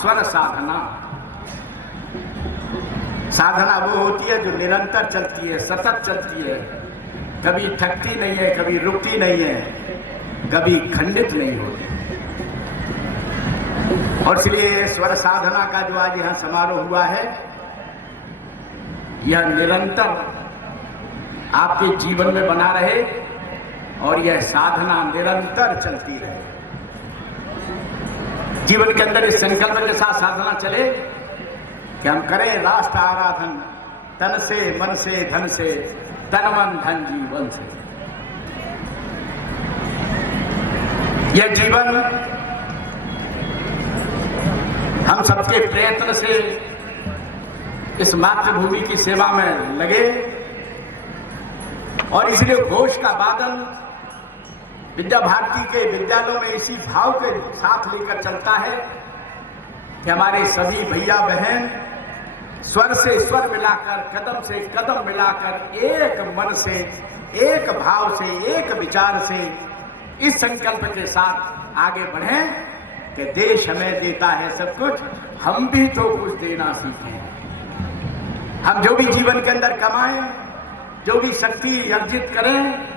स्वर साधना। साधना वो होती है जो निरंतर चलती है, सतत चलती है, कभी थकती नहीं है, कभी रुकती नहीं है, कभी खंडित नहीं होती। और इसलिए स्वर साधना का जो आज यहाँ समारोह हुआ है, यह निरंतर आपके जीवन में बना रहे और यह साधना निरंतर चलती रहे। जीवन के अंदर इस संकल्प के साथ साधना चले कि हम करें राष्ट्र आराधन तन से, मन से, धन से, तन मन धन जीवन से। यह जीवन हम सबके प्रयत्न से इस मातृभूमि की सेवा में लगे और इसलिए घोष का बादल विद्या भारती के विद्यालयों में इसी भाव के साथ लेकर चलता है कि हमारे सभी भैया बहन स्वर से स्वर मिलाकर, कदम से कदम मिलाकर, एक मन से, एक भाव से, एक विचार से इस संकल्प के साथ आगे बढ़ें कि देश हमें देता है सब कुछ, हम भी तो कुछ देना सीखें। हम जो भी जीवन के अंदर कमाएं, जो भी शक्ति अर्जित करें,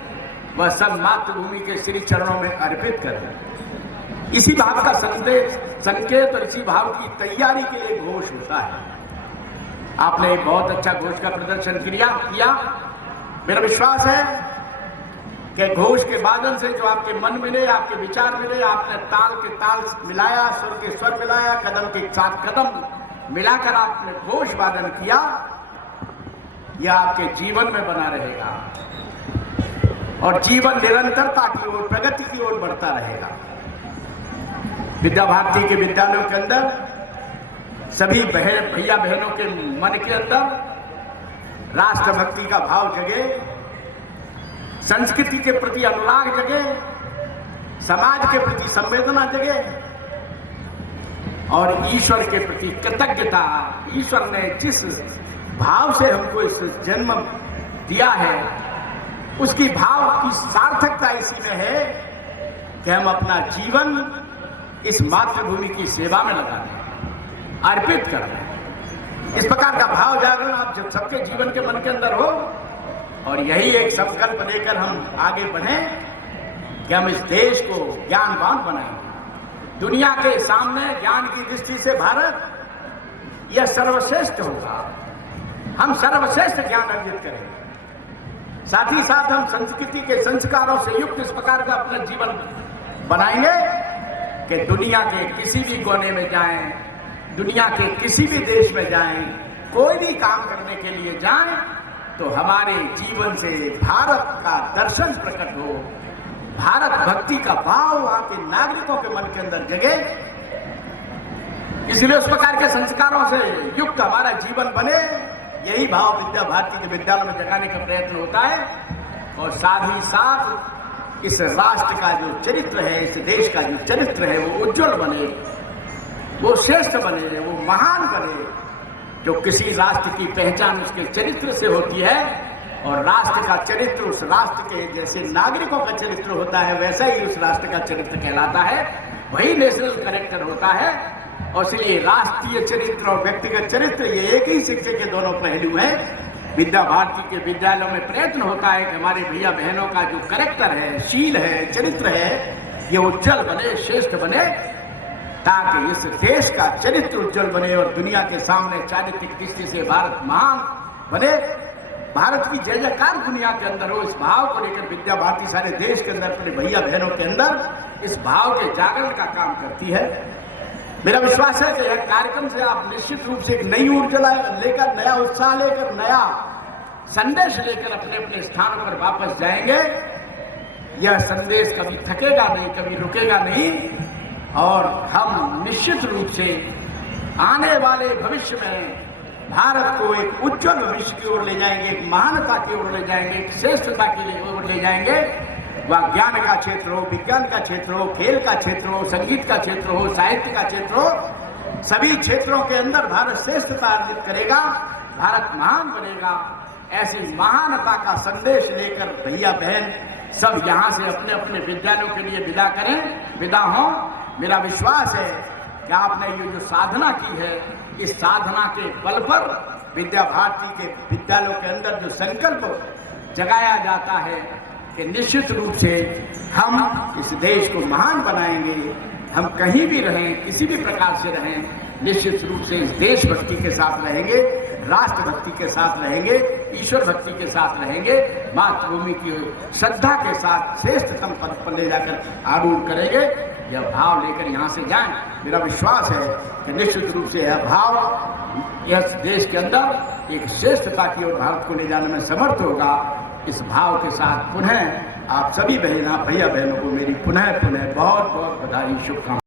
वह सब मातृभूमि के श्री चरणों में अर्पित करें। इसी भाव का संदेश, संकेत और इसी भाव की तैयारी के लिए घोष होता है। आपने एक बहुत अच्छा घोष का प्रदर्शन किया। मेरा विश्वास है कि घोष के वादन से जो आपके मन मिले, आपके विचार मिले, आपने ताल के ताल मिलाया, स्वर के स्वर मिलाया, कदम के साथ कदम मिलाकर आपने घोष वादन किया, यह आपके जीवन में बना रहेगा और जीवन निरंतरता की ओर, प्रगति की ओर बढ़ता रहेगा। विद्या भारती के विद्यालयों के अंदर सभी भैया बहनों के मन के अंदर राष्ट्रभक्ति का भाव जगे, संस्कृति के प्रति अनुराग जगे, समाज के प्रति संवेदना जगे और ईश्वर के प्रति कृतज्ञता। ईश्वर ने जिस भाव से हमको इस जन्म दिया है, उसकी भाव की सार्थकता इसी में है कि हम अपना जीवन इस मातृभूमि की सेवा में लगा दें, अर्पित कर दें। इस प्रकार का भाव जागरण आप जब सबके जीवन के मन के अंदर हो और यही एक संकल्प लेकर हम आगे बढ़ें कि हम इस देश को ज्ञानवान बनाएंगे। दुनिया के सामने ज्ञान की दृष्टि से भारत यह सर्वश्रेष्ठ होगा। हम सर्वश्रेष्ठ ज्ञान अर्जित करेंगे। साथ ही साथ हम संस्कृति के संस्कारों से युक्त इस प्रकार का अपना जीवन बनाएंगे कि दुनिया के किसी भी कोने में जाएं, दुनिया के किसी भी देश में जाएं, कोई भी काम करने के लिए जाएं, तो हमारे जीवन से भारत का दर्शन प्रकट हो, भारत भक्ति का भाव वहां के नागरिकों के मन के अंदर जगे। इसलिए उस प्रकार के संस्कारों से युक्त हमारा जीवन बने, यही भाव विद्या भारती के विद्यालय में जगाने का प्रयत्न होता है। और साथ ही साथ इस राष्ट्र का जो चरित्र है, इस देश का जो चरित्र है, वो उज्जवल बने, वो श्रेष्ठ बने, वो महान बने। जो किसी राष्ट्र की पहचान उसके चरित्र से होती है और राष्ट्र का चरित्र उस राष्ट्र के जैसे नागरिकों का चरित्र होता है, वैसा ही उस राष्ट्र का चरित्र कहलाता है, वही नेशनल कैरेक्टर होता है। और इसलिए राष्ट्रीय चरित्र और व्यक्तिगत चरित्र ये एक ही सिक्के के दोनों पहलू हैं। विद्या भारती के विद्यालयों में प्रयत्न होता है कि हमारे भैया बहनों का जो कैरेक्टर है, शील है, चरित्र है, ये उज्जवल बने, श्रेष्ठ बने, ताकि इस देश का चरित्र उज्जवल बने और दुनिया के सामने चारित्रिक दृष्टि से भारत महान बने, भारत की जय जयकार दुनिया के अंदर हो। इस भाव को लेकर विद्या भारती सारे देश के अंदर, अपने भैया बहनों के अंदर इस भाव के जागरण का काम करती है। मेरा विश्वास है कि यह कार्यक्रम से आप निश्चित रूप से एक नई ऊर्जा लेकर, नया उत्साह लेकर, नया संदेश लेकर अपने अपने स्थानों पर वापस जाएंगे। यह संदेश कभी थकेगा नहीं, कभी रुकेगा नहीं और हम निश्चित रूप से आने वाले भविष्य में भारत को एक उज्जवल भविष्य की ओर ले जाएंगे, एक महानता की ओर ले जाएंगे, एक श्रेष्ठता की ओर ले जाएंगे। वह ज्ञान का क्षेत्र हो, विज्ञान का क्षेत्र हो, खेल का क्षेत्र हो, संगीत का क्षेत्र हो, साहित्य का क्षेत्र हो, सभी क्षेत्रों के अंदर भारत श्रेष्ठता अर्जित करेगा, भारत महान बनेगा। ऐसी महानता का संदेश लेकर भैया बहन सब यहाँ से अपने अपने विद्यालयों के लिए विदा करें, विदा हों। मेरा विश्वास है कि आपने ये जो साधना की है, इस साधना के बल पर विद्या भारती के विद्यालयों के अंदर जो संकल्प जगाया जाता है कि निश्चित रूप से हम इस देश को महान बनाएंगे। हम कहीं भी रहें, किसी भी प्रकार से रहें, निश्चित रूप से इस देशभक्ति के साथ रहेंगे, राष्ट्रभक्ति के साथ रहेंगे, ईश्वर भक्ति के साथ रहेंगे, मातृभूमि की श्रद्धा के साथ श्रेष्ठतम पद पर ले जाकर आरूढ़ करेंगे। यह भाव लेकर यहाँ से जाएं। मेरा विश्वास है कि निश्चित रूप से यह भाव यह देश के अंदर एक श्रेष्ठता की ओर भारत को ले जाने में समर्थ होगा। इस भाव के साथ पुनः आप सभी भैया बहनों को मेरी पुनः बहुत बहुत बधाई, शुभकामनाएं।